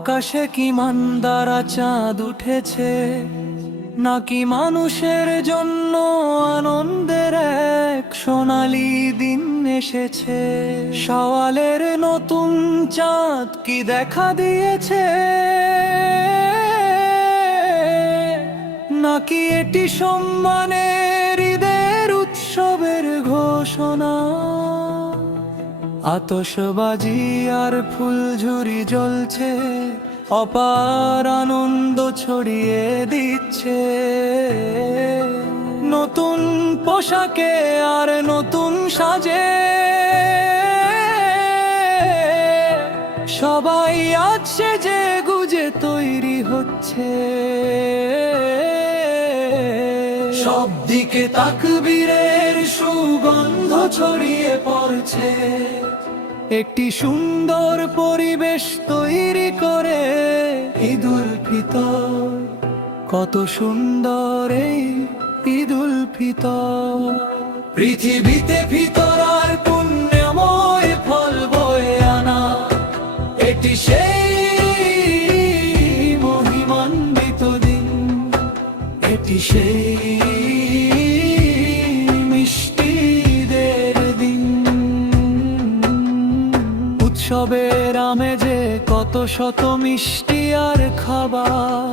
আকাশে কি মান্দারা চাঁদ উঠেছে, নাকি মানুষের জন্য আনন্দের এক সোনালি দিন এসেছে। সওয়ালের নতুন চাঁদ কি দেখা দিয়েছে, নাকি এটি সম্মানের ঈদের উৎসবের ঘোষণা। আতশবাজি আর ফুলঝুরি জ্বলছে, অপার আনন্দ ছড়িয়ে দিচ্ছে। নতুন পোশাকে আর নতুন সাজে সবাই আজ সেজে গুজে তৈরি হচ্ছে। সব দিকে তাকবীরের সুগন্ধ ছড়িয়ে পড়ছে, একটি সুন্দর পরিবেশ তৈরি করে ঈদুল ফিতর। কত সুন্দর এই ঈদুল ফিতর, পৃথিবীতে ফিতর আর পুণ্যময় ফল বয়ে আনা। এটি সেই মহিমান্বিত দিন, এটি সেই মিষ্টিদের দিন। উৎসবের আমেজে কত শত মিষ্টি আর খাবার,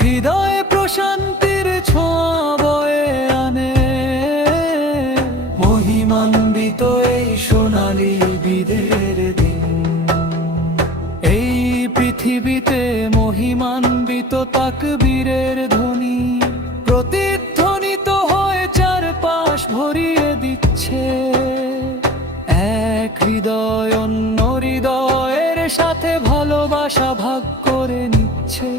হৃদয়ে প্রশান্তির ছোঁয়া বয়ে আনে। মহিমান্বিত এই সোনালী ঈদের দিন, এই পৃথিবীতে মহিমান্বিত তাকবীরের ধ্বনি প্রতিধ্বনিত হয়ে চারপাশ ভরিয়ে দিচ্ছে। এক হৃদয় অন্য হৃদয়ের সাথে ভালোবাসা ভাগ করে নিচ্ছে।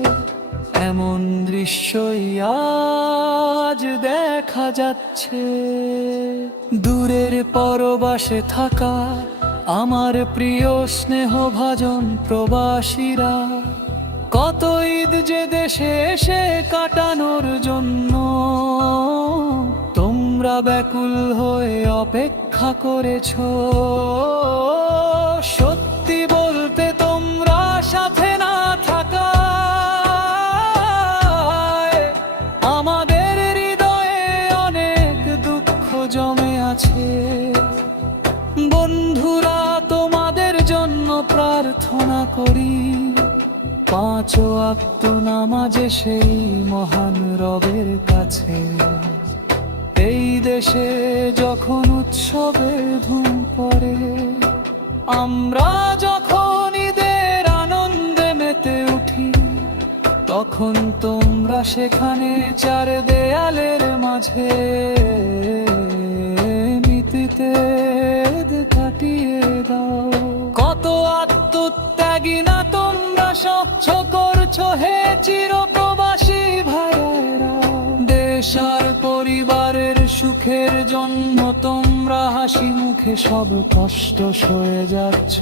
এমন দৃশ্যই আজ দেখা যাচ্ছে। দূরের পরবাসে থাকা আমার প্রিয় স্নেহভাজন প্রবাসীরা, কত ঈদ যে দেশে এসে কাটানোর জন্য তোমরা ব্যাকুল হয়ে অপেক্ষা করেছো। সত্যি বলতে তোমরা সাথে না থাকায় আমাদের হৃদয়ে অনেক দুঃখ জমে আছে। বন্ধুরা, তোমাদের জন্য প্রার্থনা করি, পাঁচ ওয়াক্ত নামাজে সেই মহান রবের কাছে। এই দেশে যখন উৎসবের ধুম পড়ে, আমরা যখন ঈদের আনন্দে মেতে উঠি, তখন তোমরা সেখানে চার দেয়ালের মাঝে মিতিতে কাটিয়ে দাও। কত আত্মত্যাগী না তোমরা সহ্য করছো হে চিরপ্রবাসী ভাইয়েরা। দেশ আর পরিবারের সুখের জন্য তোমরা হাসি মুখে সব কষ্ট সয়ে যাচ্ছ।